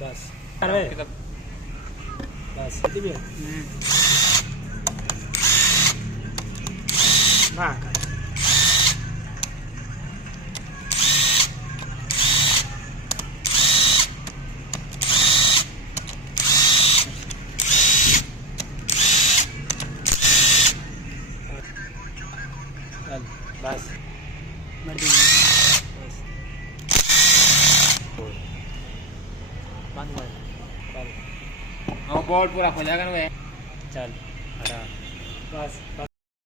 बस बस किती वेळ बस बॉल पूरा खोल जाएगा ना चल बस